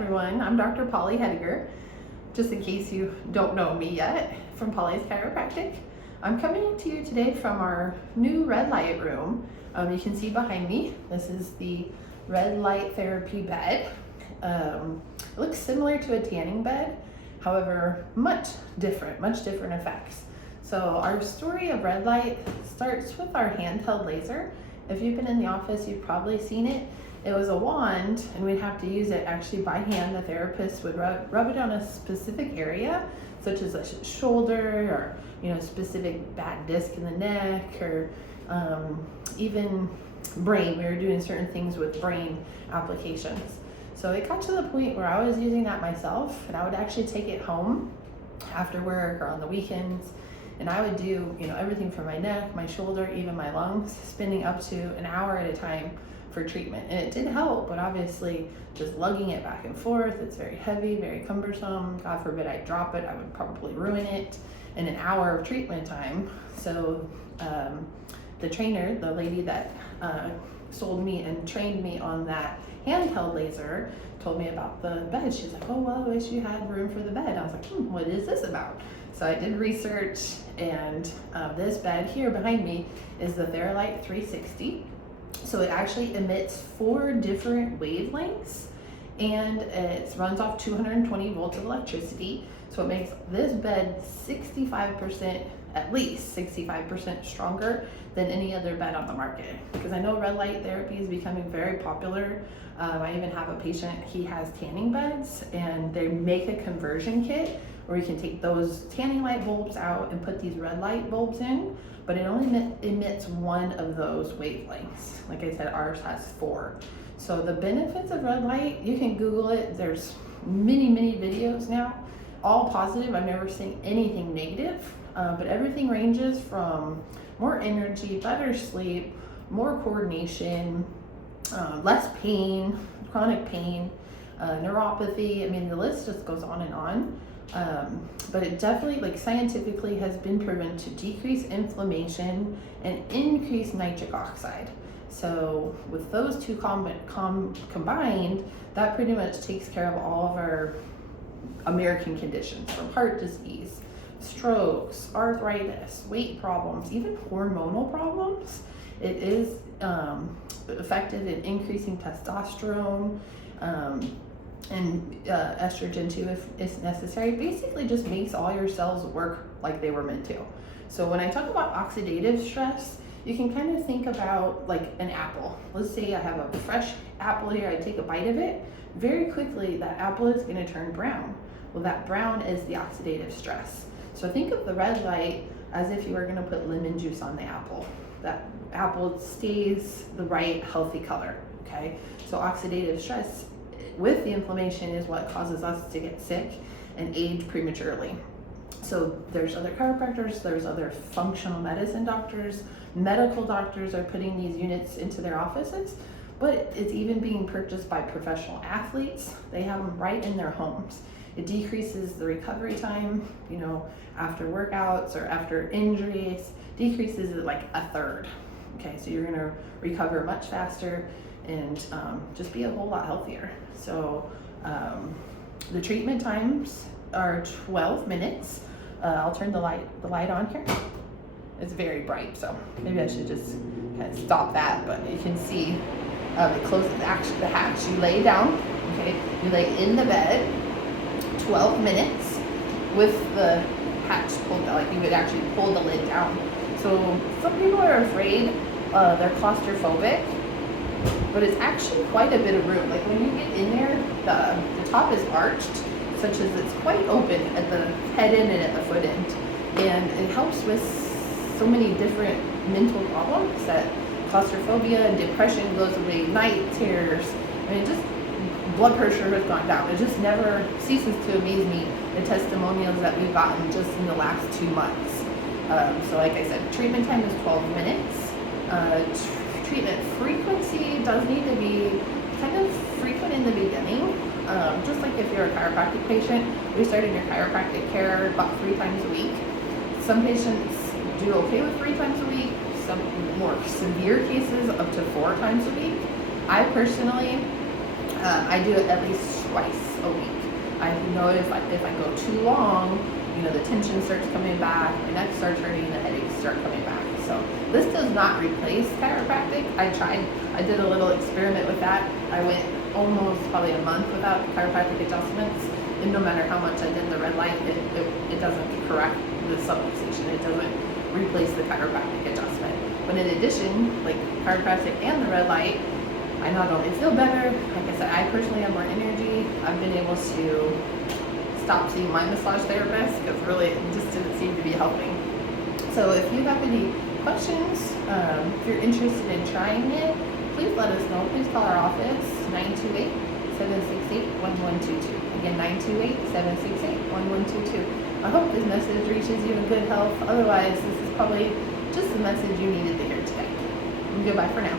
everyone. I'm Dr. Polly Hediger, just in case you don't know me yet, from Polly's Chiropractic. I'm coming to you today from our new red light room. You can see behind me, this is the red light therapy bed. It looks similar to a tanning bed, however, much different effects. So our story of red light starts with our handheld laser. If you've been in the office, you've probably seen it. It was a wand, and we'd have to use it actually by hand. The therapist would rub it on a specific area, such as a shoulder or specific back disc in the neck, or even brain. We were doing certain things with brain applications. So it got to the point where I was using that myself, and I would actually take it home after work or on the weekends, and I would do everything from my neck, my shoulder, even my lungs, spending up to an hour at a time for treatment. And it did help, but obviously just lugging it back and forth, it's very heavy, very cumbersome. God forbid I drop it, I would probably ruin it in an hour of treatment time. So the trainer, the lady that sold me and trained me on that handheld laser, told me about the bed. She's like, oh, well, I wish you had room for the bed. I was like, what is this about? So I did research, and this bed here behind me is the TheraLight 360. So it actually emits 4 different wavelengths, and it runs off 220 volts of electricity. So it makes this bed 65%, at least 65% stronger than any other bed on the market. Because I know red light therapy is becoming very popular. I even have a patient, he has tanning beds, and they make a conversion kit where you can take those tanning light bulbs out and put these red light bulbs in, but it only emits 1 of those wavelengths. Like I said, ours has 4. So the benefits of red light, you can Google it. There's many videos now, all positive. I've never seen anything negative, but everything ranges from more energy, better sleep, more coordination, less pain, chronic pain, neuropathy. I mean, the list just goes on and on. But it definitely, scientifically, has been proven to decrease inflammation and increase nitric oxide. So with those two combined, that pretty much takes care of all of our American conditions, from heart disease, strokes, arthritis, weight problems, even hormonal problems. It is effective in increasing testosterone, and estrogen too, if it's necessary. Basically just makes all your cells work like they were meant to. So when I talk about oxidative stress, you can kind of think about like an apple. Let's say I have a fresh apple here, I take a bite of it, very quickly that apple is going to turn brown. Well, that brown is the oxidative stress. So think of the red light as if you were going to put lemon juice on the apple. That apple stays the right healthy color, okay? So oxidative stress with the inflammation is what causes us to get sick and age prematurely. So there's other chiropractors, there's other functional medicine doctors, medical doctors are putting these units into their offices, but it's even being purchased by professional athletes. They have them right in their homes. It decreases the recovery time, after workouts or after injuries, decreases it like 1/3. Okay, so you're gonna recover much faster and just be a whole lot healthier. So the treatment times are 12 minutes. I'll turn the light on here. It's very bright, so maybe I should just kind of stop that, but you can see it closes the hatch. You lay down, okay? You lay in the bed, 12 minutes with the hatch pulled down, like you would actually pull the lid down. So some people are afraid, they're claustrophobic, but it's actually quite a bit of room. Like when you get in there, the top is arched, such as it's quite open at the head end and at the foot end. And it helps with so many different mental problems, that claustrophobia and depression goes away, night terrors. I mean, just blood pressure has gone down. It just never ceases to amaze me, the testimonials that we've gotten just in the last 2 months. So like I said, treatment time is 12 minutes. Treatment frequency does need to be kind of frequent in the beginning. Just like if you're a chiropractic patient, we started your chiropractic care about 3 times a week. Some patients do okay with 3 times a week. Some more severe cases up to 4 times a week. I personally I do it at least twice a week. I know if I go too long, you know, the tension starts coming back, my neck starts hurting, the headaches start coming back. So this does not replace chiropractic. I did a little experiment with that. I went almost probably a month without chiropractic adjustments, and no matter how much I did the red light, it doesn't correct the subluxation. It doesn't replace the chiropractic adjustment. But in addition, like chiropractic and the red light, I not only feel better, like I said, I personally have more energy. I've been able to stop seeing my massage therapist because really it just didn't seem to be helping. So if you have any questions, if you're interested in trying it, please let us know. Please call our office, 928-768-1122. Again, 928-768-1122. I hope this message reaches you in good health. Otherwise, this is probably just the message you needed to hear today. Goodbye for now.